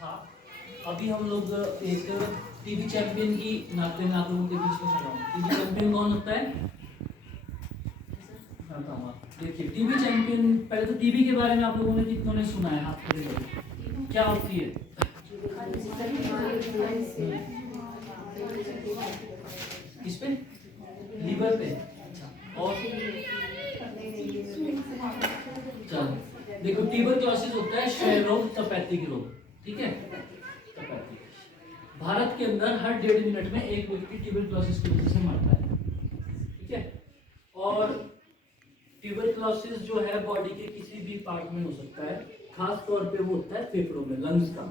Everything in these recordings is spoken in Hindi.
था। अभी हम लोग एक टीवी चैंपियन की नाते नातों के बीच में चला। टीवी चैंपियन कौन होता है? देखिए टीवी चैंपियन, पहले तो टीवी के बारे में आप लोगों ने कितनों ने सुना है? हाथ खड़े करो। क्या होती है? किस पे? लीवर पे। अच्छा, और चलो देखो, ट्यूबरक्लोसिस होता है क्षय रोग, तपेदिक रोग, ठीक है? तपेदिक। भारत के अंदर हर 1.5 मिनट में एक व्यक्ति ट्यूबरक्लोसिस की वजह से मरता है, ठीक है? और ट्यूबरक्लोसिस जो है बॉडी के किसी भी पार्ट में हो सकता है, खास तौर पे वो होता है फेफड़ों में, लंग्स का,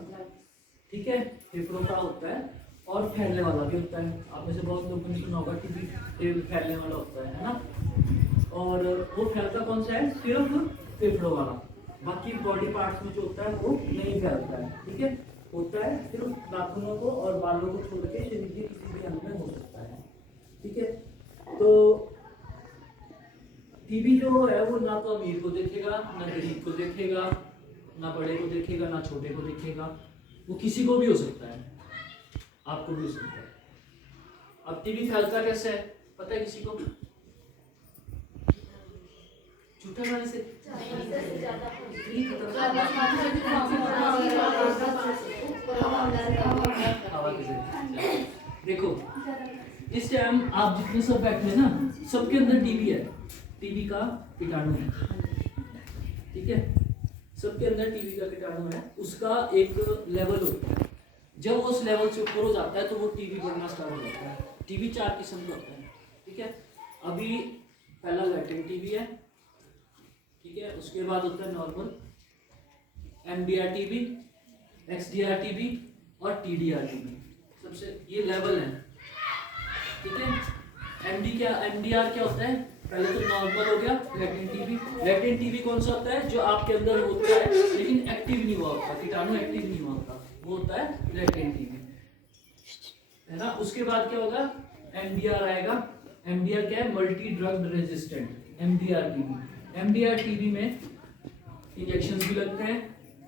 ठीक है? फेफड़ों का होता है और फैलने वाला भी होता है। आप में से बहुत लोगों ने सुना होगा टीबी फैलने वाला होता है ना? और वो फैलता कौन सा है? सिर्फ फेफड़ों वाला, बाकी बॉडी पार्ट्स में जो होता है वो नहीं फैलता है, ठीक है? होता है सिर्फ नाखूनों को और बालों को छोड़ के शरीर के किसी भी अंग में हो सकता है, ठीक है? तो टीबी जो है वो ना तो अमीर को देखेगा, ना गरीब को देखेगा, ना बड़े को देखेगा, ना छोटे को देखेगा, वो किसी को भी हो सकता है, आपको भी हो सकता है। अब टीबी फैलता कैसे है पता है किसी को? झूठा खाने से। देखो इस टाइम आप जितने सब बैठे हैं ना, सबके अंदर टीबी है, टीबी का कीटाणु है, ठीक है? सबके अंदर टीबी का कीटाणु है। उसका एक लेवल होता है, जब वो उस लेवल से ऊपर हो जाता है तो वो टीबी बढ़ना स्टार्ट हो जाता है। टीबी 4 किस्म का होता है, ठीक है? अभी पहला लैटेंट टीबी है, ठीक है? उसके बाद होता है normal, MDR TB, XDR TB और टीडीआर टीबी। सबसे ये लेवल है, ठीक है? एमडीआर क्या होता है? पहले तो नॉर्मल हो गया, लैटेंट टीबी। लैटेंट टीबी कौन सा होता है? जो आपके अंदर होता है लेकिन एक्टिव नहीं हुआ होता, कीटाणु एक्टिव नहीं हुआ होता, वो होता है लैटेंट टीबी, है ना? उसके बाद क्या होगा? एमडीआर आएगा। एमडीआर क्या है? Multi drug resistant MDR TB. MDR TB में इंजेक्शन भी लगते हैं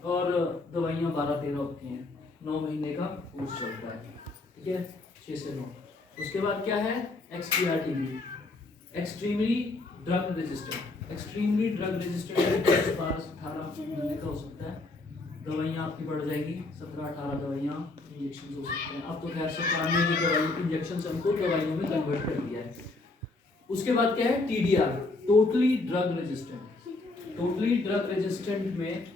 और दवाइयाँ 12-13 होती हैं, 9 महीने का कोर्स चलता है, ठीक है? 6 से 9। उसके बाद क्या है? XDR TB, extremely drug resistant. Extremely drug resistant 12-18 महीने का हो सकता है, दवाइयाँ आपकी बढ़ जाएगी, 17-18 दवाइयाँ, इंजेक्शन हो सकते हैं। अब तो खैर सरकार ने जो दवाइयों के इंजेक्शन हमको दवाइयों में कन्वर्ट कर दिया है। उसके बाद क्या है? TDR, totally drug resistant. Totally drug resistant में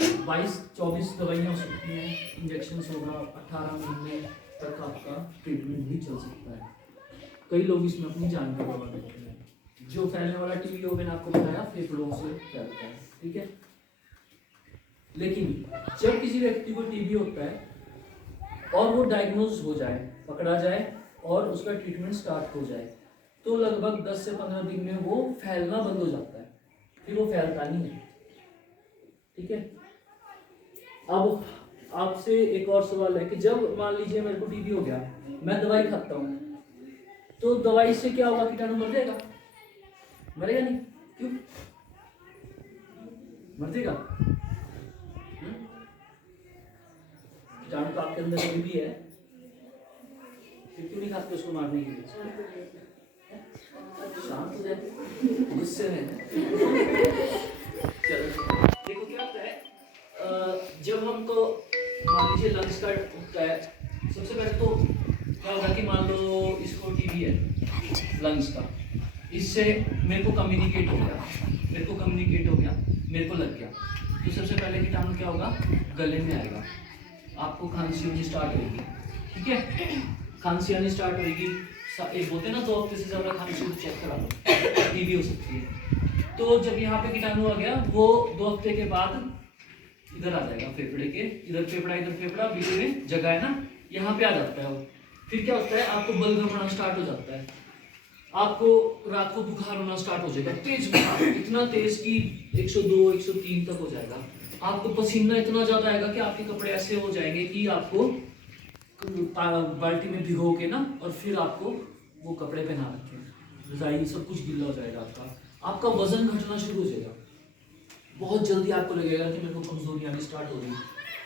22-24 दवाइयाँ हो सकती हैं, इंजेक्शन होगा, 18 महीने तक आपका ट्रीटमेंट भी चल सकता है। कई लोग इसमें अपनी जान भी गंवा देते हैं। जो फैलने वाला टीबी हो, मैंने आपको बताया फेफड़ों से फैलता है, ठीक है? लेकिन जब किसी व्यक्ति को टीबी होता है और वो डायग्नोज हो जाए, पकड़ा जाए और उसका ट्रीटमेंट स्टार्ट हो जाए, तो लगभग 10 से 15 दिन में वो फैलना बंद हो जाता है, फिर वो फैलता नहीं है, ठीक है? अब आपसे एक और सवाल है कि जब मान लीजिए मेरे को टीबी हो गया, मैं दवाई खाता हूँ, तो दवाई से क्या होगा? कीटाणु मर जाएगा? मरेगा नहीं, क्यों मर जाएगा? कीटाणु तो आपके अंदर अभी भी है, फिर क्यों नहीं खाते उसको मारने के लिए? शांत हो जाए, गुस्से में। चलो देखो क्या होता है, जब हमको मान लीजिए लंग्स का होता है, सबसे पहले तो क्या होगा कि मान लो इसको टीबी है लंग्स का, इससे मेरे को कम्युनिकेट हो गया, मेरे को लग गया, तो सबसे पहले कीटाणु क्या होगा? गले में आएगा, आपको खांसी होनी स्टार्ट होगी, ठीक है? खांसी आनी स्टार्ट होगी, एक बोलते ना 2 हफ्ते से ज़्यादा खांसी हो तो चेक करा लो, टीबी हो सकती है। तो जब यहाँ पे कीटाणु आ गया, वो 2 हफ्ते के बाद इधर आ जाएगा, फेफड़े के इधर फेफड़ा बीच में जगह है ना, यहाँ पे आ जाता है वो। फिर क्या होता है? आपको बलगम होना स्टार्ट हो जाता है, आपको रात को बुखार होना स्टार्ट हो जाएगा, तेज बुखार, इतना तेज कि 102-103 तक हो जाएगा। आपको पसीना इतना ज्यादा आएगा कि आपके कपड़े ऐसे हो जाएंगे कि आपको बाल्टी में भिगो के ना, और फिर आपको वो कपड़े पहना रखे, रजाई सब कुछ गीला हो जाएगा, आपका वजन घटना शुरू हो जाएगा, बहुत जल्दी आपको लगेगा कि मेरे को कमजोरी आनी स्टार्ट हो रही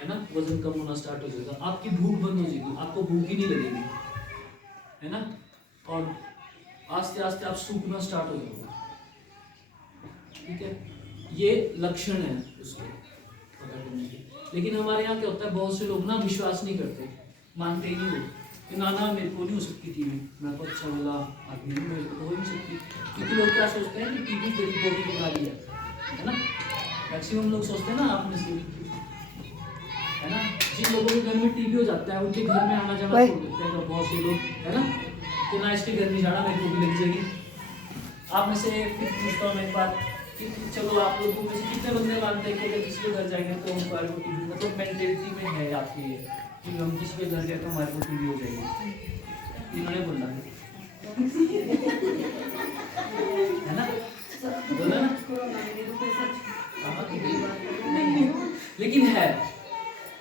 है ना, वजन कम होना स्टार्ट हो जाएगा, आपकी भूख बंद हो जाएगी, आपको भूख ही नहीं लगेगी, है ना, और आस्ते आस्ते आप सूखना स्टार्ट हो जाओगे। ठीक है, ये लक्षण है उसके पता करने के। लेकिन हमारे यहाँ क्या होता है, बहुत से लोग ना विश्वास नहीं करते, मानते ही नहीं हो कि ना ना मेरे को नहीं हो सकती टीबी, मैं तो अच्छा वाला आदमी हूँ, मेरे को तो हो नहीं सकती। क्योंकि लोग क्या सोचते हैं कि टीबी गरीबों की बीमारी है ना, मैक्सिमम लोग सोचते हैं ना, आप में से भी, है ना, जिन लोगों के घर में टीबी हो जाता है उनके घर में आना जाना छोड़ देते हैं बहुत से लोग, है ना, कि ना इसके घर नहीं जाना, मेरे को भी लग जाएगी। आप में से फिर पूछता हूँ मैं एक बात कि चलो आप लोगों में से कितने बंदे मानते हैं कि अगर किसी के घर जाएंगे तो हमारे को टीबी, मतलब मेंटेलिटी में है आपके कि हम किसी के घर गए तो हमारे को टीबी हो जाएगी, इन्होंने बोला है ना, बोला ना, लेकिन है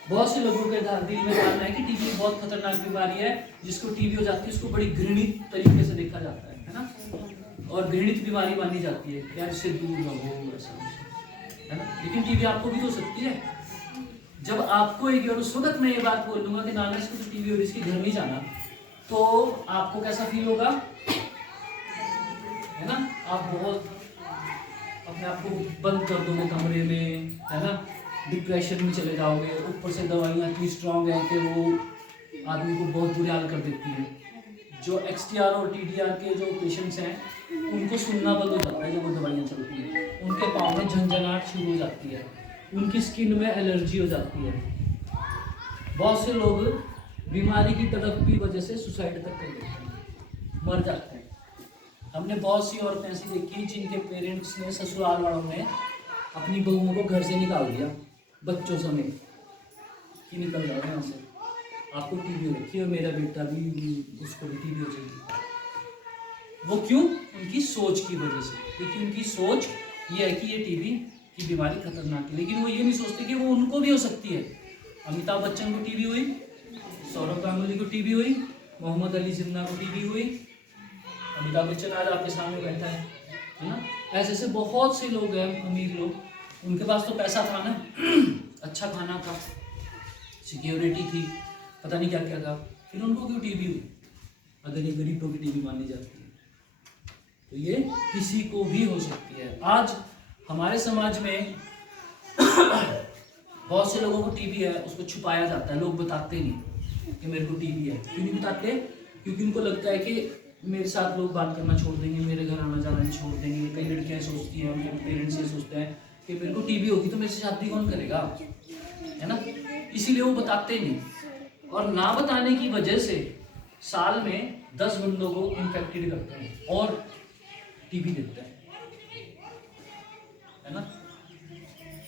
बहुत से लोगों के दिल में धारणा है कि टीबी बहुत खतरनाक बीमारी है, जिसको टीबी हो जाती है उसको बड़ी घृणित तरीके से देखा जाता है ना, और घृणित बीमारी मानी जाती है, क्या इससे दूर रहो ऐसा, है ना। लेकिन टीबी आपको भी हो सकती है। जब आपको एक, और उस वक्त मैं ये बात बोल दूंगा कि नाना इसको तो टीबी हो रही, इसके घर नहीं जाना, तो आपको कैसा फील होगा, है ना, आप बहुत अपने आप को बंद कर दोगे कमरे में, है ना, डिप्रेशन में चले जाओगे, ऊपर से दवाइयाँ इतनी स्ट्रॉन्ग है कि वो आदमी को बहुत बुरे हाल कर देती है। जो XTR और TTR के जो पेशेंट्स हैं उनको सुनना बंद हो जाता है जब वो दवाइयाँ चलती हैं, उनके पाँव में झंझनाहट शुरू हो जाती है, उनकी स्किन में एलर्जी हो जाती है। बहुत से लोग बीमारी की तड़प की वजह से सुसाइड तक कर देते हैं, मर जाते हैं। हमने बहुत सी औरतें ऐसी देखी जिनके पेरेंट्स ने, ससुराल वालों ने अपनी बहुओं को घर से निकाल दिया बच्चों समेत कि निकल जाओ यहाँ से, आपको टीबी हो रखी है और मेरा बेटा भी, उसको भी टीबी हो जाएगी। वो क्यों? उनकी सोच की वजह से, क्योंकि उनकी सोच ये है कि ये टीबी की बीमारी खतरनाक है, लेकिन वो ये नहीं सोचते कि वो उनको भी हो सकती है। अमिताभ बच्चन को टीबी हुई, सौरभ गांगुली को टीबी हुई, मोहम्मद अली जिन्ना को टीबी हुई, अमिताभ बच्चन आज आपके सामने बैठा है ना। ऐसे ऐसे बहुत से लोग हैं, अमीर लोग, उनके पास तो पैसा था ना, अच्छा खाना था, सिक्योरिटी थी, पता नहीं क्या क्या था, फिर उनको क्यों टीबी हुई? अगर ये गरीबों की टीबी मानी जाती है तो ये किसी को भी हो सकती है। आज हमारे समाज में बहुत से लोगों को टीबी है, उसको छुपाया जाता है, लोग बताते नहीं कि मेरे को टीबी है। क्यों नहीं बताते? क्योंकि उनको लगता है कि मेरे साथ लोग बात करना छोड़ देंगे, मेरे घर आना जाना नहीं छोड़ देंगे। कई लड़कियां सोचती हैं, उनके पेरेंट्स ये सोचते हैं कि मेरे को टीबी होगी तो मेरे से शादी कौन करेगा, है ना, इसीलिए वो बताते नहीं। और ना बताने की वजह से साल में 10 बंदों को इन्फेक्टेड करते हैं और टीबी देते हैं, है ना।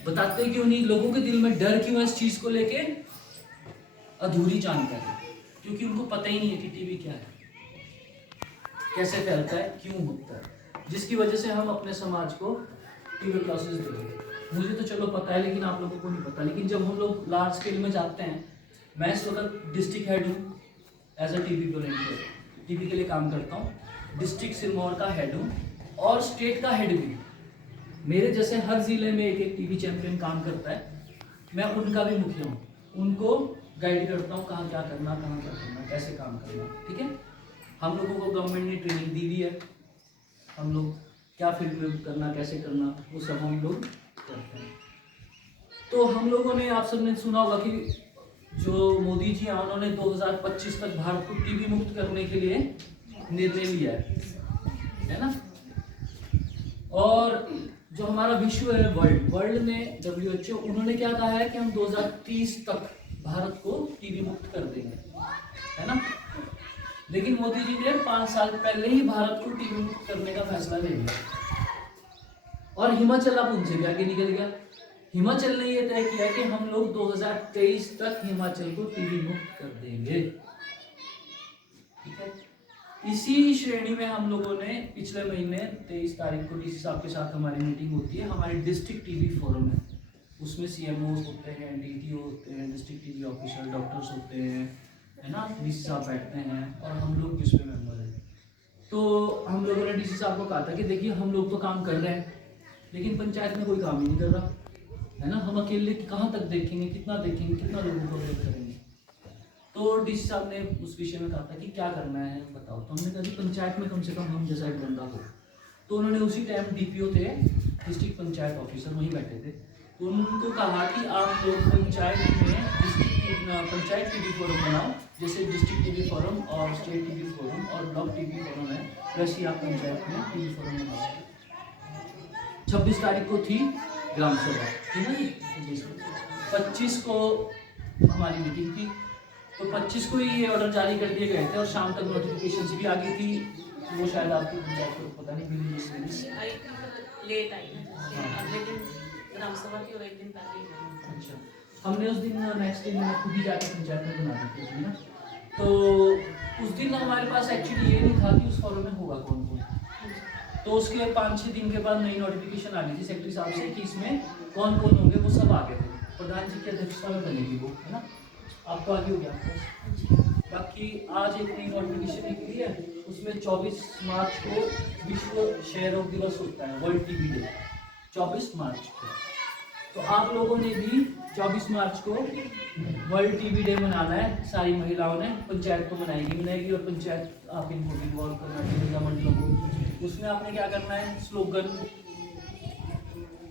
बताते क्यों नहीं? लोगों के दिल में डर क्यों है इस चीज को लेके? अधूरी जानकारी, क्योंकि उनको पता ही नहीं है कि टीबी क्या है, कैसे फैलता है, क्यों होता है, जिसकी वजह से हम अपने समाज को ट्यूबरक्लोसिस दे रहे हैं। मुझे तो चलो पता है, लेकिन आप लोगों को नहीं पता। लेकिन जब हम लोग लार्ज स्केल में जाते हैं, मैं इस वक्त डिस्ट्रिक्ट हेड हूँ, as a TB volunteer, TB के लिए काम करता हूँ, डिस्ट्रिक्ट सिरमौर का हेड हूँ और स्टेट का हेड भी। मेरे जैसे हर जिले में एक एक टीबी चैंपियन काम करता है, मैं उनका भी मुखिया हूँ, उनको गाइड करता हूँ कहाँ क्या करना, कहाँ क्या करना, कैसे काम करना। ठीक है, हम लोगों को गवर्नमेंट ने ट्रेनिंग दी हुई है, हम लोग क्या फील्ड में करना, कैसे करना, वो सब हम लोग करते हैं। तो हम लोगों ने, आप सबने सुना होगा कि जो मोदी जी हैं उन्होंने 2025 तक भारत को टीबी मुक्त करने के लिए निर्णय लिया है ना। और जो हमारा विश्व है, वर्ल्ड ने, WHO, उन्होंने क्या कहा है कि हम 2030 तक भारत को टीबी मुक्त कर देंगे, है ना। लेकिन मोदी जी ने 5 साल पहले ही भारत को टीबी मुक्त करने का फैसला ले लिया और हिमाचल अब उनसे भी आगे निकल गया। हिमाचल ने यह तय किया कि हम लोग 2023 तक हिमाचल को टीबी मुक्त कर देंगे। ठीक है, इसी श्रेणी में हम लोगों ने पिछले महीने 23 तारीख को डीसी साहब के साथ हमारी मीटिंग होती है, हमारी डिस्ट्रिक्ट टीबी फोरम है। उसमें CMOs होते हैं, DTO होते हैं, डिस्ट्रिक्ट टीबी ऑफिसर, डॉक्टर्स होते हैं, है ना, डीसी साहब बैठते हैं और हम लोग भी उसमें मेंबर हैं। तो हम लोगों ने डीसी साहब को कहा था कि देखिए हम लोग तो काम कर रहे हैं, लेकिन पंचायत में कोई काम ही नहीं कर रहा। है ना, हम अकेले कहाँ तक देखेंगे, कितना लोगों को अवेयर करेंगे। तो डीसी साहब ने उस विषय में कहा था कि क्या करना है बताओ। तो हमने कहा कि पंचायत में कम से कम हम जैसा एक बंदा हो। तो उन्होंने उसी टाइम डीपीओ थे, डिस्ट्रिक्ट पंचायत ऑफिसर, वहीं बैठे थे। तो उनको कहा कि आप लोग पंचायत में पंचायत टीवी फोरम बनाओ, जैसे डिस्ट्रिक्ट टीवी फोरम और स्टेट टीवी फोरम और ब्लॉक टीवी फोरम है, वैसे ही आप पंचायत में टीवी फोरम बनाओ। 26 तारीख को थी ग्राम सभा, ठीक है जी। 25 को हमारी मीटिंग थी। तो 25 को ही ये ऑर्डर जारी कर दिए गए थे और शाम तक नोटिफिकेशन भी आ गई थी। वो शायद आपकी पंचायत को पता नहीं मिली लेट आई, लेकिन ग्राम सभा की और एक दिन पहले। अच्छा, हमने उस दिन नेक्स्ट दिन मैंने खुद ही जाकर पंचायत में बना दी थी ना। तो उस दिन हमारे पास एक्चुअली ये नहीं था कि उस फॉरम में होगा कौन कौन। तो उसके 5-6 दिन के बाद नई नोटिफिकेशन आ गई थी सेक्रेटरी साहब से कि इसमें कौन कौन होंगे। वो सब आ गए थे, प्रधान जी की अध्यक्षता में बनेगी वो, है ना। आपको आगे हो गया। बाकी आज एक नई नोटिफिकेशन निकली है, उसमें 24 मार्च को विश्व क्षय रोग दिवस होता है, वर्ल्ड टीबी डे 24 मार्च को। तो आप लोगों ने भी 24 मार्च को वर्ल्ड टीबी डे मनाना है। सारी महिलाओं ने पंचायत को मनाएगी और पंचायत आप इनको इन्वॉल्व करना है, महिला मंडलों को। उसमें आपने क्या करना है, स्लोगन,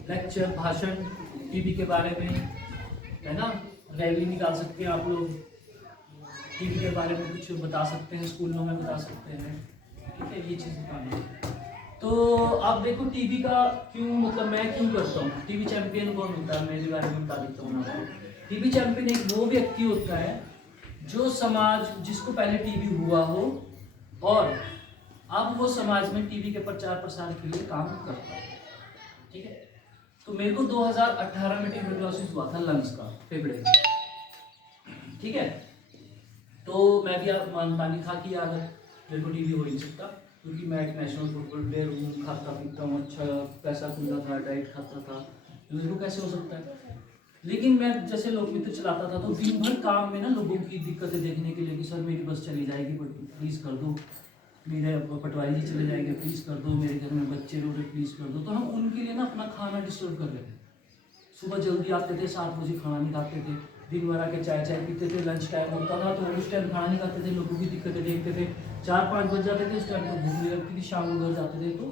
लेक्चर, भाषण टीबी के बारे में, है ना, रैली निकाल सकते हैं आप लोग, टीबी के बारे में कुछ बता सकते हैं, स्कूलों में बता सकते हैं, ठीक है, ये चीज़ बतानी है। तो आप देखो टीबी का क्यों, मतलब मैं क्यों करता हूँ। टीबी चैंपियन कौन होता है, मैं इसके बारे में बता देता हूँ आपको। टीबी चैंपियन एक वो व्यक्ति होता है जो समाज, जिसको पहले टीबी हुआ हो और अब वो समाज में टीबी के प्रचार प्रसार के लिए काम करता है, ठीक है। तो मेरे को 2018 में ट्यूबरक्लोसिस हुआ था, लंग्स का, फेफड़े का, ठीक है। तो मैं भी आप मानता नहीं था कि यार मेरे को टीबी हो ही नहीं सकता, क्योंकि मैं एक नेशनल फुटबॉल प्लेयर हूँ, खाता पीता हूँ, अच्छा पैसा खुला था, डाइट खाता था, तो मेरे को कैसे हो सकता है। लेकिन मैं जैसे लोकमित्र चलाता था तो दिन भर काम में ना लोगों की दिक्कतें देखने के लिए कि सर मेरी बस चली जाएगी, प्लीज़ कर दो, मेरे पटवारी जी चले जाएंगे, प्लीज़ कर दो, मेरे घर में बच्चे रो रहे, प्लीज़ कर दो। तो हम उनके लिए ना अपना खाना डिस्टर्ब कर रहे थे। सुबह जल्दी आते थे, 7 बजे खाना नहीं खाते थे, दिन भर आके चाय पीते थे, लंच टाइम होता था तो उस टाइम खाना नहीं खाते थे, लोगों की दिक्कतें देखते थे, 4-5 बज जाते थे, उस टाइम तो भूख नहीं लगती थी, शाम को घर जाते थे तो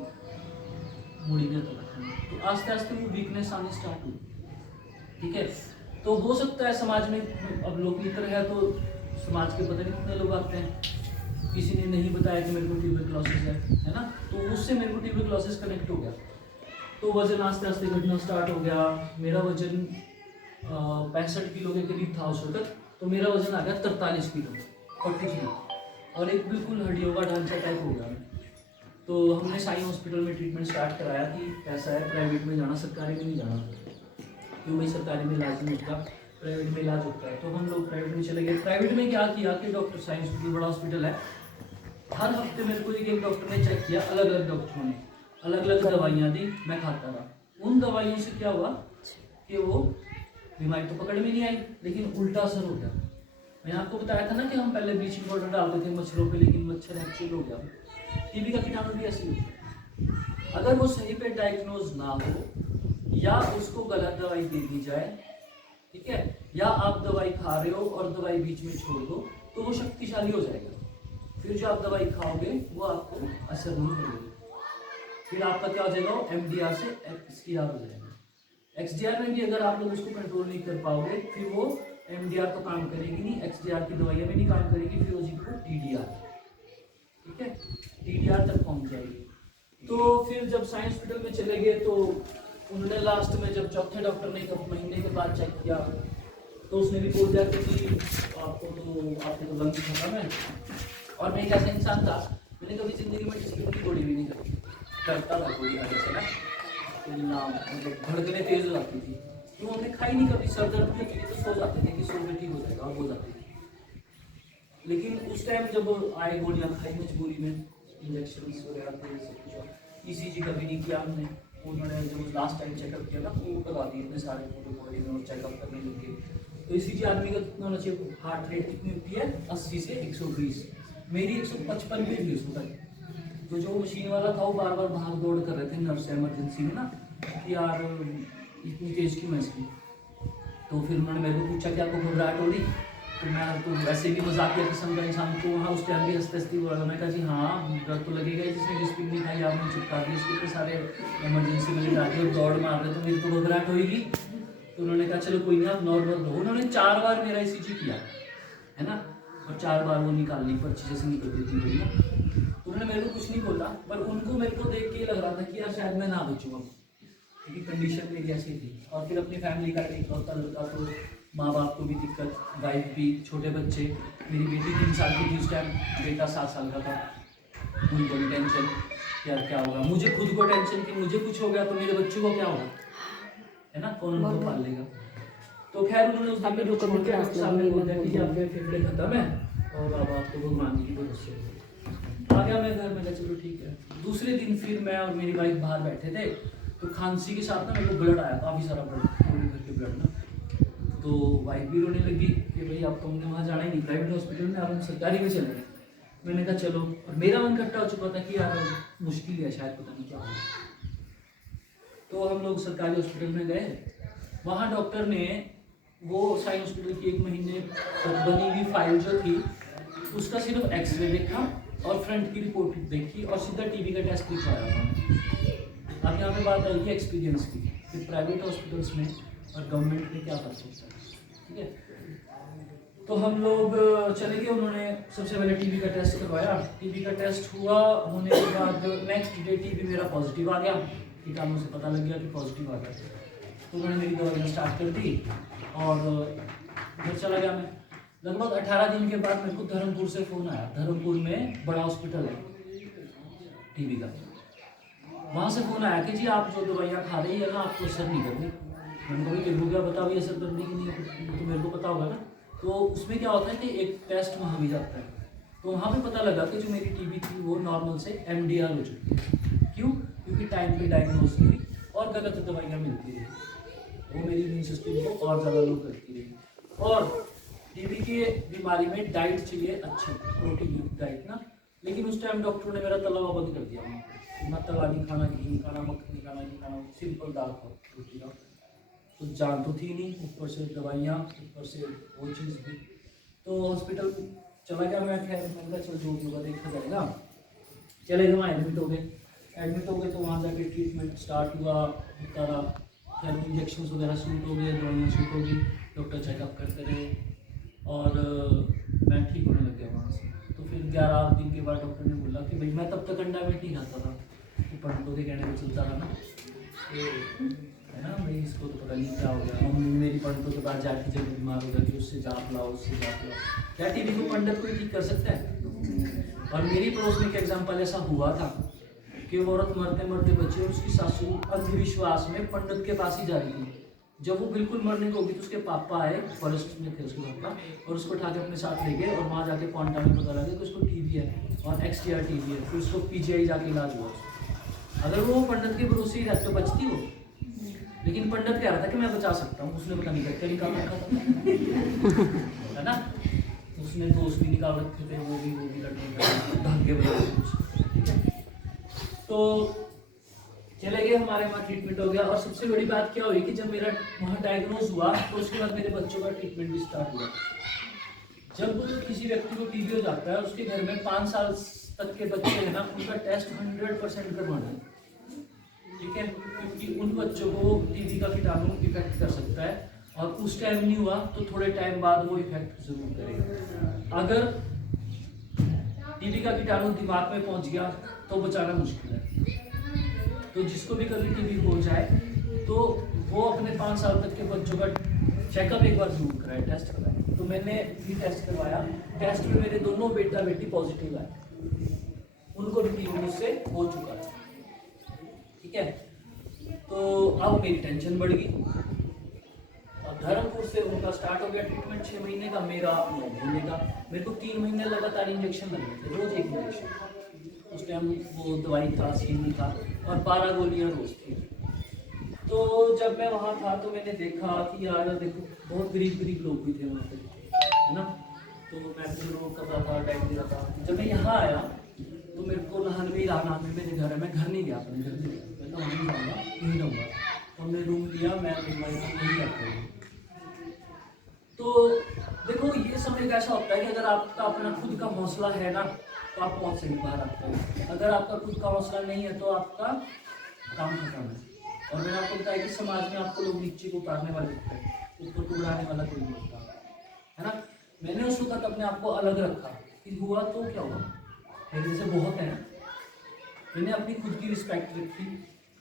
मुड़ी जाता था। तो आस्ते आस्ते वो वीकनेस आनी स्टार्ट हुई, ठीक है। तो हो सकता है समाज में, अब लोग मित्र है तो समाज के पता नहीं कितने लोग आते हैं, किसी ने नहीं बताया कि मेरे को ट्यूबरक्लोसिस है ना, तो उससे मेरे को ट्यूबरक्लोसिस कनेक्ट हो गया। तो वजन आस्ते आस्ते घटना स्टार्ट हो गया। मेरा वजन 65 किलो के करीब था उस वक्त, तो मेरा वजन आ गया 43 किलो, 43, और एक बिल्कुल हड्डियों का ढांचा टाइप हो गया। तो हमने साई हॉस्पिटल में ट्रीटमेंट स्टार्ट कराया कि कैसा है, प्राइवेट में जाना, सरकारी में नहीं जाना, क्यों भाई सरकारी में इलाज नहीं होता, प्राइवेट में इलाज होता है। तो हम लोग प्राइवेट में चले गए। प्राइवेट में क्या किया कि डॉक्टर साई हॉस्पिटल बड़ा हॉस्पिटल है, हर हफ्ते मेरे को एक डॉक्टर ने चेक किया, अलग अलग डॉक्टरों ने अलग अलग दवाइयाँ दी, मैं खाता रहा। उन दवाइयों से क्या हुआ कि वो बीमारी तो पकड़ में नहीं आई, लेकिन उल्टा असर हो गया। मैंने आपको बताया था ना कि हम पहले ब्लीचिंग पाउडर डालते थे मच्छरों पे, लेकिन मच्छर एक्चुअल हो गया। टीबी का कीटाणु भी ऐसे होता है, अगर वो सही पे डायग्नोज ना हो या उसको गलत दवाई दे दी जाए, ठीक है, या आप दवाई खा रहे हो और दवाई बीच में छोड़ दो, तो वो शक्तिशाली हो जाएगा। फिर जो आप दवाई खाओगे वो आपको असर नहीं करेगी, फिर आपका क्या हो जाएगा, एमडीआर से एक्सडीआर हो जाएगा। एक्सडीआर में भी अगर आप लोग उसको कंट्रोल नहीं कर पाओगे, फिर वो एमडीआर तो काम करेगी नहीं, एक्सडीआर की दवाइयाँ भी नहीं काम करेगी, फिर हो जाएगी वो टीडीआर, ठीक है, टीडीआर तक पहुंच जाएगी। तो फिर जब साइंस हॉस्पिटल में चले गए तो उन्होंने लास्ट में जब चौथे डॉक्टर ने 1 महीने के बाद चेक किया तो उसने भी बोल दिया कि आपको तो लंग्स खत्म है। और मैं एक ऐसा इंसान था, मैंने कभी जिंदगी में किसी की गोली भी नहीं करी, करता था गोली खाने से ना, मतलब धड़कने तेज हो जाती थी, क्यों हमने खाई नहीं कभी, सर दर्द भी होती थी तो सो जाते थे कि सो में ठीक हो जाएगा, और हो जाती थी। लेकिन उस टाइम जब आए गोलियाँ खाई मजबूरी में, इंजेक्शन वगैरह थे, सब कुछ, ईसीजी कभी नहीं किया हमने। उन्होंने जब लास्ट टाइम चेकअप किया ना, वो करवा दिए इतने सारे पूरे बॉडी में, और चेकअप करने लगे। तो ईसीजी आदमी का कितना होना चाहिए, हार्ट रेट कितनी होती है, 80 से 120, मेरी 155 भी थी उस वक्त। तो जो मशीन वाला था वो बार बार भाग दौड़ कर रहे थे नर्स इमरजेंसी में ना, कि यार इतनी तेज क्यों है इसकी। तो फिर उन्होंने मेरे को पूछा कि आपको घबराहट हो रही, तो मैं तो वैसे भी मजाकिया किस्म का इंसान को वहाँ उस टाइम भी हंसते हंसते बोला। मैं कहा जी हाँ डर तो लगेगा ही, जिसने डिस्प्लिन नहीं खाई आपने चिपका दी, इसके ऊपर सारे इमरजेंसी में लगा दी और दौड़ मार रहे तो मेरी तो घबराहट होगी। तो उन्होंने कहा चलो कोई नहीं आप नॉर्मल रहो। उन्होंने 4 बार मेरा ECG किया है ना, और 4 बार वो निकाल ली पर्ची जैसे निकलती थी ना। तो उन्होंने मेरे को कुछ नहीं बोला, पर उनको मेरे को देख के लग रहा था कि यार शायद मैं ना बचूँ अब, क्योंकि कंडीशन मेरी ऐसी थी। और फिर अपनी फैमिली का एक होता लड़का, तो माँ बाप को भी दिक्कत, वाइफ भी, छोटे बच्चे, मेरी बेटी 3 साल की थी उस टाइम, बेटा 7 साल का था। उनको भी टेंशन यार क्या होगा, मुझे खुद को टेंशन कि मुझे कुछ हो गया तो मेरे बच्चों को क्या होगा, है ना, कौन उनको पाल लेगा। तो खैर उन्होंने उस दिन मेरे छोटे डॉक्टर साहब ने बोला कि आपके फेफड़े खत्म है और अब आपको भगवान की तरफ से आ गया। मैं घर में कहा चलो ठीक है। दूसरे दिन फिर मैं और मेरी वाइफ बाहर बैठे थे, तो खांसी के साथ ना मेरे को ब्लड आया, काफ़ी सारा ब्लड, पूरे घर के ब्लड ना। तो वाइफ भी रोने लगी कि भाई अब तो हमने वहाँ जाना ही नहीं, प्राइवेट हॉस्पिटल में, अब हम सरकारी में चले गए। मैंने कहा चलो, और मेरा मन इकट्ठा हो चुका था कि यार मुश्किल है शायद, पता नहीं क्या होगा। तो हम लोग सरकारी हॉस्पिटल में गए। वहाँ डॉक्टर ने वो साई हॉस्पिटल की 1 महीने तक बनी हुई फाइल जो थी उसका सिर्फ एक्सरे देखा और फ्रंट की रिपोर्ट देखी और सीधा टीबी का टेस्ट लिखवाया था। अब यहाँ पे बात आएगी एक्सपीरियंस की कि प्राइवेट हॉस्पिटल्स में और गवर्नमेंट में क्या फर्क होता है, ठीक है। तो हम लोग चले गए, उन्होंने सबसे पहले टीबी का टेस्ट करवाया। टीबी का टेस्ट हुआ, होने के बाद नेक्स्ट डे टीबी मेरा पॉजिटिव आ गया, कीटाणु से पता लग गया कि पॉजिटिव आ गया। तो उन्होंने मेरी दवाइयाँ स्टार्ट कर दी और घर चला गया मैं। लगभग 18 दिन के बाद मेरे को धर्मपुर से फ़ोन आया। धर्मपुर में बड़ा हॉस्पिटल है टीबी का, वहाँ से फ़ोन आया कि जी आप जो दवाइयाँ खा रही है ना आपको असर नहीं कर रही। मैंने कहा मेरे को क्या पता भी असर करने की नहीं है, तो मेरे को पता होगा ना। तो उसमें क्या होता है कि एक टेस्ट वहाँ भी जाता है, तो वहाँ पे पता लगा कि जो मेरी टीबी थी वो नॉर्मल से MDR हो चुकी है। क्यों? क्योंकि टाइम पे डायग्नोज की और गलत दवाइयाँ मिलती रही, वो मेरी इम्यून सिस्टम को और ज़्यादा लो करती रही। और टीबी की बीमारी में डाइट चाहिए अच्छी, प्रोटीन युक्त डाइट ना। लेकिन उस टाइम डॉक्टर ने मेरा तला हुआ बंद कर दिया, ना तला नहीं खाना, घी नहीं खाना, मक्खन नहीं खाना, नहीं खाना, सिंपल दाल खाओ, रोटी खाओ। तो जान तो थी नहीं, ऊपर से दवाइयाँ, ऊपर से वो चीज़ भी। तो हॉस्पिटल चला गया मैं। खैर मैंने कहा चल जो होगा देखा जाएगा। चले गए वहाँ, एडमिट हो गए। तो वहाँ जाके ट्रीटमेंट स्टार्ट हुआ, होता रहा। खैर इंजेक्शन वगैरह शूट हो गए, दवाइयाँ शूट हो गई, डॉक्टर चेकअप करते रहे और मैं ठीक होने लग गया वहाँ से। तो फिर 11 दिन के बाद डॉक्टर ने बोला कि भाई, मैं तब तक अंडा मीट नहीं खाता था, तो पंडितों के कहने में चलता रहा ना, है ना भाई इसको तो पता नहीं क्या हो गया। मम्मी मेरी पंडितों के पास जाती जब बीमार हो जाती, उससे जाप लाओ, उससे जाप लाओ। क्या टीबी को पंडित कोई ठीक कर सकता है? और मेरी पड़ोस में एक एग्जाम्पल ऐसा हुआ था कि वो औरत मरते मरते बची और उसकी सासू अंधविश्वास में पंडित के पास ही जा रही थी। जब वो बिल्कुल मरने को होगी तो उसके पापा आए, फॉरेस्ट में थे उसके पापा, और उसको उठा के अपने साथ ले गए और वहाँ जाके पॉइंटा में पता लगा कि उसको टीबी है और XTR टीबी है। फिर उसको PGI जाके इलाज हुआ। अगर वो पंडित के भरोसे ही रहती तो बचती हो, लेकिन पंडित कह रहा था कि मैं बचा सकता हूँ, उसने पता नहीं क्या निकाल रखा था, है ना। उसने दोस्त भी निकाल रखे थे, वो भी लड़ने धागे बना। तो चले गए, हमारे वहाँ ट्रीटमेंट हो गया। और सबसे बड़ी बात क्या हुई कि जब मेरा वहाँ डायग्नोज हुआ तो उसके बाद मेरे बच्चों का ट्रीटमेंट भी स्टार्ट हुआ। जब किसी व्यक्ति को टीबी हो जाता है, उसके घर में 5 साल तक के बच्चे हैं ना, उनका टेस्ट 100% करवाना है, ठीक है, क्योंकि उन बच्चों को टीबी का कीटाणु इफेक्ट कर सकता है। और उस टाइम नहीं हुआ तो थोड़े टाइम बाद वो इफेक्ट जरूर करेगा। अगर टीबी का कीटाणु दिमाग में पहुंच गया तो बचाना मुश्किल है। तो जिसको भी कभी टीबी हो जाए तो वो अपने 5 साल तक के बच्चों का चेकअप एक बार जरूर कराए, टेस्ट कराए। तो मैंने भी टेस्ट करवाया। टेस्ट में मेरे दोनों बेटा बेटी पॉजिटिव आए, उनको भी टीबी मुझसे हो चुका है, ठीक है। तो अब मेरी टेंशन बढ़ गई। अब धर्मपुर से उनका स्टार्ट हो गया ट्रीटमेंट 6 महीने का, मेरा 9 महीने का। मेरे को 3 महीने लगातार इंजेक्शन लगे थे, रोज एक इंजेक्शन। उस टाइम वो दवाई का सीन नहीं था और 12 गोलियां रोज थी। तो जब मैं वहाँ था तो मैंने देखा कि यार देखो बहुत गरीब लोग भी थे वहाँ पे, है ना। तो मैं फिर कर रहा था, टाइम दे रहा था। जब मैं यहाँ आया तो मेरे को नहाने में ही रहा, मेरे घर है, मैं घर नहीं गया, अपने घर नहीं गया, मैं तो वहाँ नहीं जाऊँगा, यहीं रहूँगा। हमने रूम लिया, मैं मेरी वाइफ नहीं जाते हैं। तो देखो ये समय एक ऐसा होता है कि अगर आपका अपना खुद का हौसला है ना तो आप मौत से भी बाहर आते हो, अगर आपका खुद का हौसला नहीं है तो आपका काम खत्म है। और मैंने आपको बताया कि समाज में आपको लोग नीचे को उतारने वाले होते हैं, ऊपर को उड़ाने वाला कोई नहीं होता है ना। मैंने उस वक्त अपने आप को अलग रखा कि हुआ तो क्या हुआ, मेरे जैसे बहुत है। मैंने अपनी खुद की रिस्पेक्ट रखी,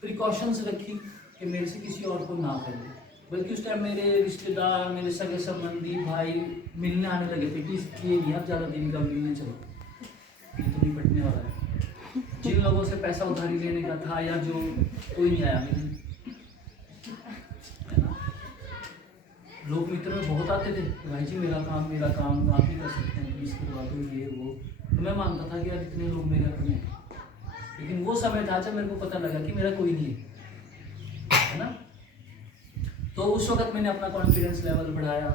प्रिकॉशंस रखी कि मेरे से किसी और को ना करे। बल्कि उस टाइम मेरे रिश्तेदार, मेरे सगे संबंधी भाई मिलने आने लगे थे कि ये नहीं आप ज़्यादा दिन का मिलने चलो, ये तो निपटने वाला है। जिन लोगों से पैसा उधारी लेने का था या जो कोई नहीं आया मिलने, है ना। लोग मित्र में बहुत आते थे, भाई जी मेरा काम आप ही कर सकते हैं, प्लीज़ करवा दो ये वो। तो मैं मानता था कि यार इतने लोग मेरे अपने हैं। लेकिन वो समय था जब मेरे को पता लगा कि मेरा कोई नहीं है ना। तो उस वक्त मैंने अपना कॉन्फिडेंस लेवल बढ़ाया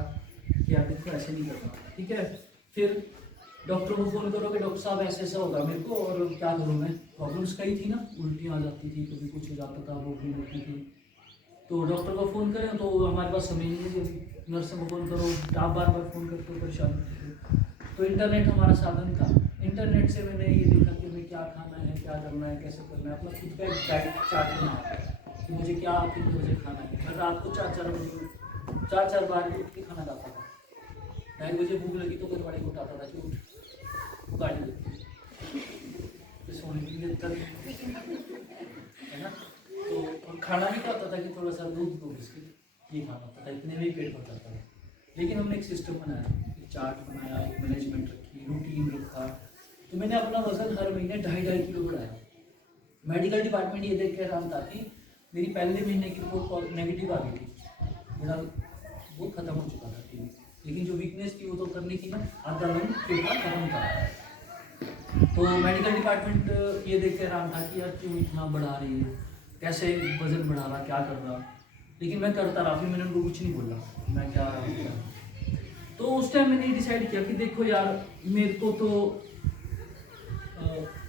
कि यार देखो ऐसे नहीं करना, ठीक है। फिर डॉक्टर को फ़ोन करो कि डॉक्टर साहब ऐसे ऐसा होगा मेरे को, और क्या करूँ मैं। प्रॉब्लम्स कई थी ना, उल्टियाँ आ जाती थी, कभी कुछ हो जाता था, वो भी होती थी। तो डॉक्टर को फ़ोन करें तो हमारे पास समय नहीं है, नर्स को फ़ोन करो, आप बार बार फ़ोन करते हो, परेशान होते हो। तो इंटरनेट हमारा साधन था। इंटरनेट से मैंने ये देखा कि हमें क्या खाना है, क्या करना है, कैसे करना है, अपना खुद का एक डाइट चार्ट बनाया कि मुझे क्या कितने बजे खाना है। मैं रात को 4 बार उठ के खाना खाता था। 2:30 बजे भूख लगी तो घर वाले को उठाता था कि उठ गाड़ी दे, सोने के लिए तक, है ना। तो और खाना भी क्या होता था कि थोड़ा सा दूध दो बिस्किट, ये खाना होता था, इतने में ही पेट भर जाता था। लेकिन हमने एक सिस्टम बनाया, एक चार्ट बनाया, एक मैनेजमेंट रखी, रूटीन रखा। तो मैंने अपना वजन हर महीने 2.5 किलो बढ़ाया। मेडिकल डिपार्टमेंट ये देख के हैरान था कि मेरी पहले महीने की रिपोर्ट नेगेटिव आ गई थी, मेरा बहुत खत्म हो चुका था टीबी। लेकिन जो वीकनेस थी वो तो करनी थी ना, आधा लंग पेपर खत्म था। तो मेडिकल डिपार्टमेंट ये देख के हैरान था कि यार क्यों इतना बढ़ा रही है, कैसे वजन बढ़ा रहा, क्या कर रहा। लेकिन मैं करता रहा, फिर मैंने उनको कुछ नहीं बोला, मैं क्या। तो उस टाइम मैंने डिसाइड किया कि देखो यार मेरे को तो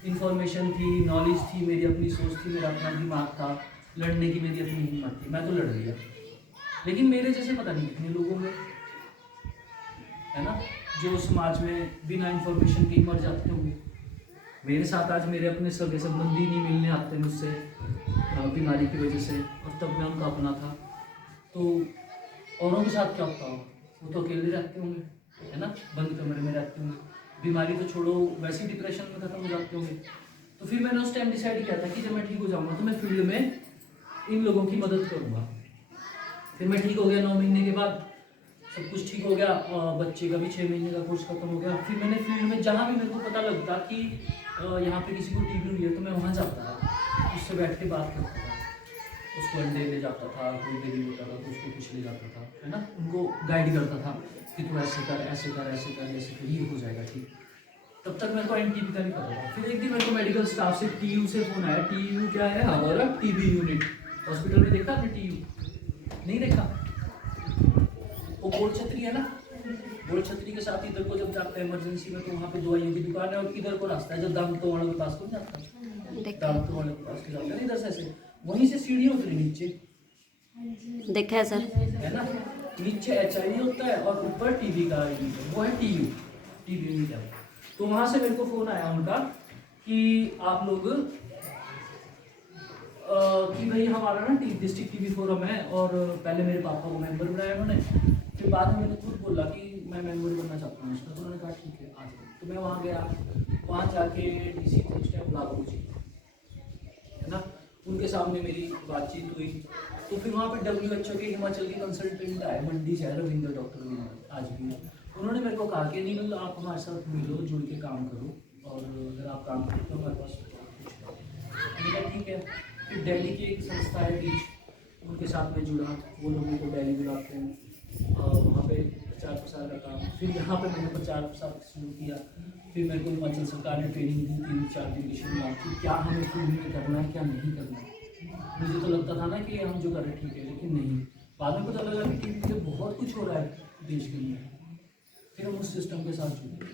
इंफॉर्मेशन थी, नॉलेज थी, मेरी अपनी सोच थी, मेरा अपना दिमाग था, लड़ने की मेरी अपनी हिम्मत थी, मैं तो लड़ लिया। लेकिन मेरे जैसे पता नहीं कितने लोगों में, है ना, जो समाज में बिना इंफॉर्मेशन के ही मर जाते होंगे। मेरे साथ आज मेरे अपने सगे संबंधी नहीं मिलने आते मुझसे बीमारी की वजह से, और तब मैं उनका अपना था। तो औरों के साथ क्या होता होगा, वो तो अकेले रहते होंगे, है ना, बंद कमरे में रहते होंगे, बीमारी तो छोड़ो वैसे ही डिप्रेशन में खत्म हो जाते होंगे। तो फिर मैंने उस टाइम डिसाइड किया था कि जब मैं ठीक हो जाऊंगा तो मैं फील्ड में इन लोगों की मदद करूंगा। फिर मैं ठीक हो गया, 9 महीने के बाद सब कुछ ठीक हो गया, बच्चे का भी 6 महीने का कोर्स खत्म हो गया। फिर मैंने फील्ड में जहाँ भी मेरे को पता लगता कि यहाँ पे किसी को टीबी हुई है तो मैं वहाँ जाता था, उससे बैठ के बात करता था, उसको अंडे ले जाता था, कोई बेबी होता था तो उसको कुछ ले जाता था, है ना, उनको गाइड करता था कि तू ऐसे कर ऐसे कर ऐसे कर ऐसे कर, ये हो जाएगा ठीक। तब तक मेरे को एनटीबी का नहीं पता था। फिर एक दिन मेरे को मेडिकल स्टाफ से टीयू से फोन आया। टीयू क्या है, हमारा टीबी यूनिट। हॉस्पिटल में देखा आपने टीयू? नहीं देखा? वो गोल छतरी है ना, गोल छतरी के साथ इधर को जब जाते हैं इमरजेंसी में तो वहाँ पे दवाइयों की दुकान है, और इधर को रास्ता है जब दामतो वालों के पास को जाता है, दामतो वालों के पास को जाता है, इधर से ऐसे वहीं से सीढ़ी उतरी नीचे, देखा है सर, है ना। नीचे HIV होता है और ऊपर टीबी का यूनिट है, वो है टीयू, टीबी यूनिट है। तो वहाँ से मेरे को फोन आया उनका कि आप लोग कि भाई हमारा ना डिस्ट्रिक्ट टीबी फोरम है, और पहले मेरे पापा को मेंबर बनाया उन्होंने, फिर बाद में मैंने खुद बोला कि मैं मेंबर बनना चाहता हूँ उसका। तो उन्होंने कहा ठीक है आ जाओ। तो मैं वहाँ गया, वहाँ जाके DC थे उस टाइम लागू जी, है ना, उनके सामने मेरी बातचीत हुई। तो फिर वहाँ पे WHO के हिमाचल के कंसल्टेंट आए, मंडी से, रविंद्र, डॉक्टर रविंद्र आज भी। उन्होंने मेरे को कहा कि नीमल आप हमारे साथ मिलो, जुड़ के काम करो, और अगर आप काम करो तो हमारे पास कुछ है। मैंने कहा ठीक है। फिर दिल्ली की एक संस्था है बीच, उनके साथ में जुड़ा, वो लोगों को दिल्ली बुलाते हैं और वहाँ पे प्रचार प्रसार का काम। फिर यहाँ पे मैंने प्रचार प्रसार शुरू किया। फिर मेरे को हिमाचल सरकार ने ट्रेनिंग दी 3-4 दिन की शुरुआत की, क्या हमें फील्ड में करना है क्या नहीं करना है। मुझे तो लगता था ना कि हम जो कर रहे ठीक है, लेकिन नहीं। बाद में पता लगा कि टीम से बहुत कुछ हो रहा है देश के लिए। फिर हम उस सिस्टम के साथ जुड़े,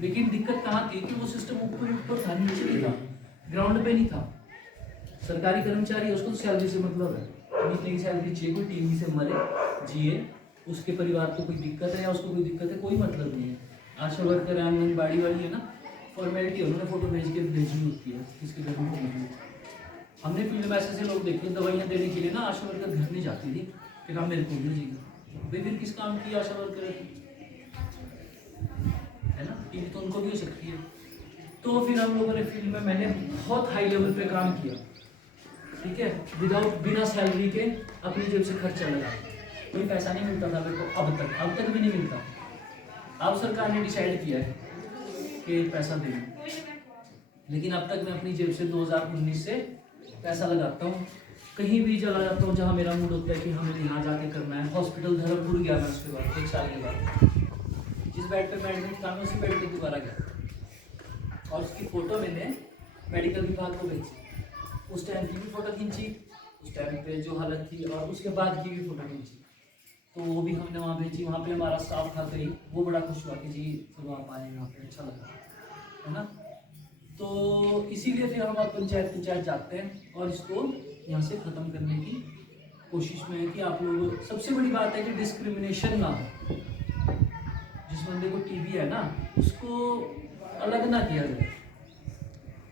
लेकिन दिक्कत कहाँ थी कि वो सिस्टम ऊपर था, नीचे नहीं था, ग्राउंड पे नहीं था। सरकारी कर्मचारी है, उसको सैलरी से मतलब है, इतनी ही सैलरी चाहिए, कोई टीवी से मरे जिए, उसके परिवार को कोई दिक्कत है या उसको कोई दिक्कत है, कोई मतलब नहीं है। आशा वर्कर आंगनबाड़ी वाली है ना, फॉर्मेलिटी उन्होंने फोटो भेजनी होती है किसके घर में भेजनी। हमने फील्ड में ऐसे लोग देखे दवाइयाँ देने के लिए ना आशा वर्कर घर नहीं जाती थी कि काम मेरे को भेजिएगा भाई, फिर किस काम की आशा वर्कर है ना, टीवी तो उनको भी हो सकती है। तो फिर हम लोगों ने फील्ड में मैंने बहुत हाई लेवल पे काम किया, ठीक है, विदाउट बिना सैलरी के अपनी जेब से खर्चा लगा, कोई पैसा नहीं मिलता था मेरे को, अब तक भी नहीं मिलता। अब सरकार ने डिसाइड किया है कि पैसा देना, लेकिन अब तक मैं अपनी जेब से 2019 से पैसा लगाता हूँ। कहीं भी चला जाता हूँ जहाँ मेरा मूड होता है कि हमें यहाँ जाके करना है। हॉस्पिटल धर्मपुर गया मैं उसके बाद 1 साल के बाद, जिस बेड पे मैं एडमिट था मैं उसी बेड पे दोबारा गया और उसकी फ़ोटो मैंने मेडिकल विभाग को भेजी। उस टाइम की भी फ़ोटो खींची, उस टाइम पे जो हालत थी, और उसके बाद की भी फ़ोटो खींची, तो वो भी हमने वहाँ भेजी। वहाँ पे हमारा स्टाफ था करीब, वो बड़ा खुश हुआ कि जी चलो आप आए यहाँ पे, अच्छा लगा, है ना। तो इसीलिए फिर हम अब पंचायत जाते हैं और इसको यहाँ से ख़त्म करने की कोशिश में है कि आप लोग, सबसे बड़ी बात है कि डिस्क्रिमिनेशन ना हो। जिस बंदे को टीबी है ना उसको अलग ना किया जाए,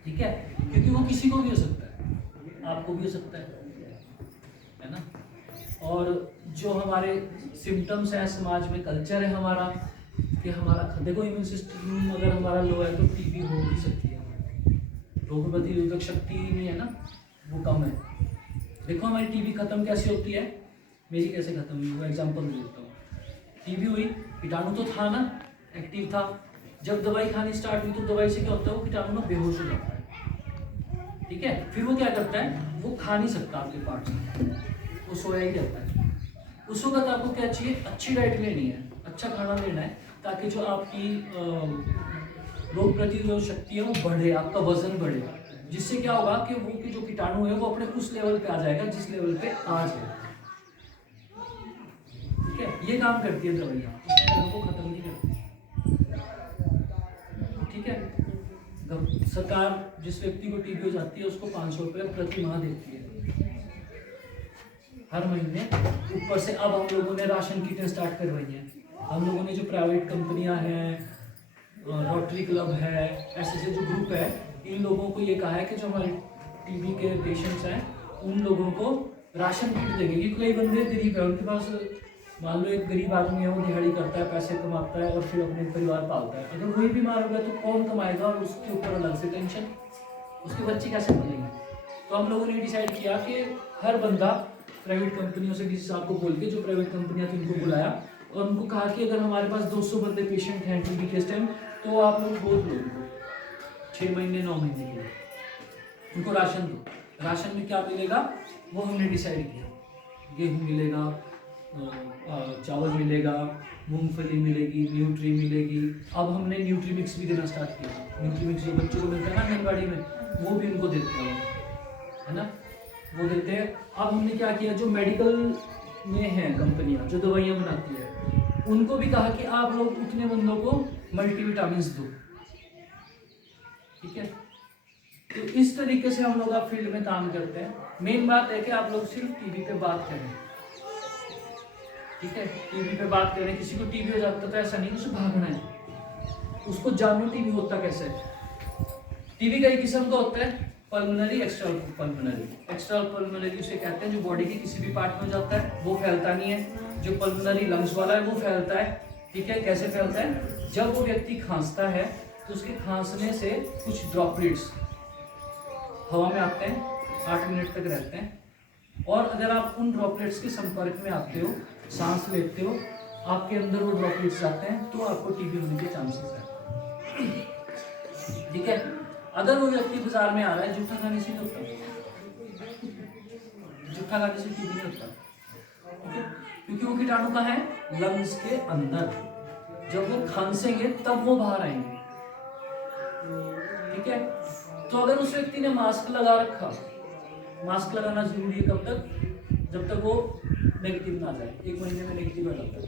ठीक है, क्योंकि वो किसी को भी हो सकता है, आपको भी हो सकता है ना। और जो हमारे सिम्टम्स हैं समाज में, कल्चर है हमारा कि हमारा, देखो इम्यून सिस्टम अगर हमारा लो है तो टीबी हो भी सकती है, रोग प्रतिरोधक शक्ति नहीं है ना, वो कम है। देखो हमारी टीबी खत्म कैसे होती है, मेरी कैसे खत्म हुई, वो एग्जांपल दे देता हूँ। टीबी हुई, कीटाणु तो था ना, एक्टिव था, जब दवाई खानी स्टार्ट हुई तो दवाई से क्या होता है, वो कीटाणु ना बेहोश हो जाता है, ठीक है। फिर वो क्या करता है, वो खा नहीं सकता आपके पार्ट्स में, वो सोया ही रहता है। उस वक्त आपको क्या चाहिए, अच्छी डाइट लेनी है, अच्छा खाना लेना है, ताकि जो आपकी रोग प्रतिरोधक शक्ति है वो बढ़े, आपका वजन बढ़े, जिससे क्या होगा कि वो की जो कीटाणु है वो अपने उस लेवल पे आ जाएगा जिस लेवल पे आज है, ठीक है। ये काम करती है दवाइयाँ, को खत्म नहीं करती, ठीक है। सरकार जिस व्यक्ति को टीबी हो जाती है उसको 500 रुपये प्रति माह देती है हर महीने। ऊपर से अब हम लोगों ने राशन किटें स्टार्ट करवाई हैं, हम लोगों ने जो प्राइवेट कंपनियां हैं, रोटरी क्लब है, ऐसे जो ग्रुप है, इन लोगों को ये कहा है कि जो हमारे टीबी के पेशेंट्स हैं उन लोगों को राशन किट देंगे। क्योंकि कई बंदे गरीब है, उनके पास, मान लो एक गरीब आदमी है, वो दिहाड़ी करता है, पैसे कमाता है और फिर अपने परिवार पालता है, अगर वही बीमार हो गया तो कौन कमाएगा, और उसके ऊपर अलग से टेंशन, उसके बच्चे कैसे पलेंगे। तो हम लोगों ने डिसाइड किया कि हर बंदा प्राइवेट कंपनियों से, किसी साहब को बोल के, जो प्राइवेट कंपनियां थी उनको बुलाया और उनको कहा कि अगर हमारे पास 200 बंदे पेशेंट हैं टीबी के इस टाइम, तो आप लोग बोल लो 6 महीने 9 महीने के लिए उनको राशन दो। राशन में क्या मिलेगा वो हमने डिसाइड किया, गेहूँ मिलेगा, चावल मिलेगा, मूंगफली मिलेगी, न्यूट्री मिलेगी। अब हमने न्यूट्री मिक्स भी देना स्टार्ट किया। न्यूट्री मिक्स जो बच्चों को मिलता है ना आंगनबाड़ी में, वो भी उनको देते हैं, है ना, वो देते हैं। अब हमने क्या किया, जो मेडिकल में है कंपनियां जो दवाइयाँ बनाती है, उनको भी कहा कि आप लोग उतने बंदों को मल्टीविटामिन्स दो, ठीक है। तो इस तरीके से हम लोग अब फील्ड में काम करते हैं। मेन बात है कि आप लोग सिर्फ टीबी पे बात करें, ठीक है, टीबी पे बात करें। किसी को टीबी हो जाता तो ऐसा नहीं उसे भागना है, उसको जानो टीबी होता कैसे है। टीबी कई किस्म का होता है, pulmonary, extra pulmonary. Extra pulmonary उसे कहते हैं जो बॉडी के किसी भी पार्ट में हो जाता है, वो फैलता नहीं है। जो पल्मोनरी लंग्स वाला है वो फैलता है, ठीक है। कैसे फैलता है, जब वो व्यक्ति खांसता है तो उसके खांसने से कुछ ड्रॉपलेट्स हवा में आते हैं, 8 मिनट तक रहते हैं, और अगर आप उन ड्रॉपलेट्स के संपर्क में आते हो, सांस लेते हो, आपके अंदर वो ड्रॉपलेट्स जाते हैं, तो आपको टीबी होने के चांसेस है, ठीक है। अगर वो व्यक्ति बाजार में आ रहा है, जूठा खाने से नहीं होता, जूठा खाने से टीबी नहीं होता, क्योंकि वो कीटाणु कहाँ है, लंग्स के अंदर। जब वो खांसेंगे तब वो बाहर आएंगे, ठीक है। तो अगर उस व्यक्ति ने मास्क लगा रखा, मास्क लगाना जरूरी है कब तक, जब तक वो नेगेटिव ना आ जाए। 1 महीने में नेगेटिव आ जाता है,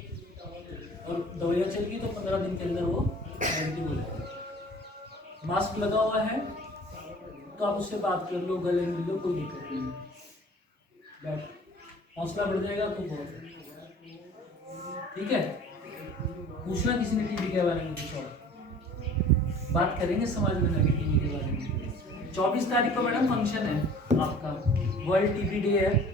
और दवाइयाँ चल गई तो 15 दिन के अंदर वो नेगेटिव हो जाएगा। मास्क लगा हुआ है तो आप उससे बात कर लो, गले मिल लो, कोई दिक्कत नहीं है, बैठ हौसला बढ़ जाएगा तो बहुत है। ठीक है, पूछना किसी ने टीबी के बारे में कुछ और, बात करेंगे समाज में नेगेटिविटी के बारे में। 24 तारीख को मैडम फंक्शन है आपका, वर्ल्ड टीबी डे है।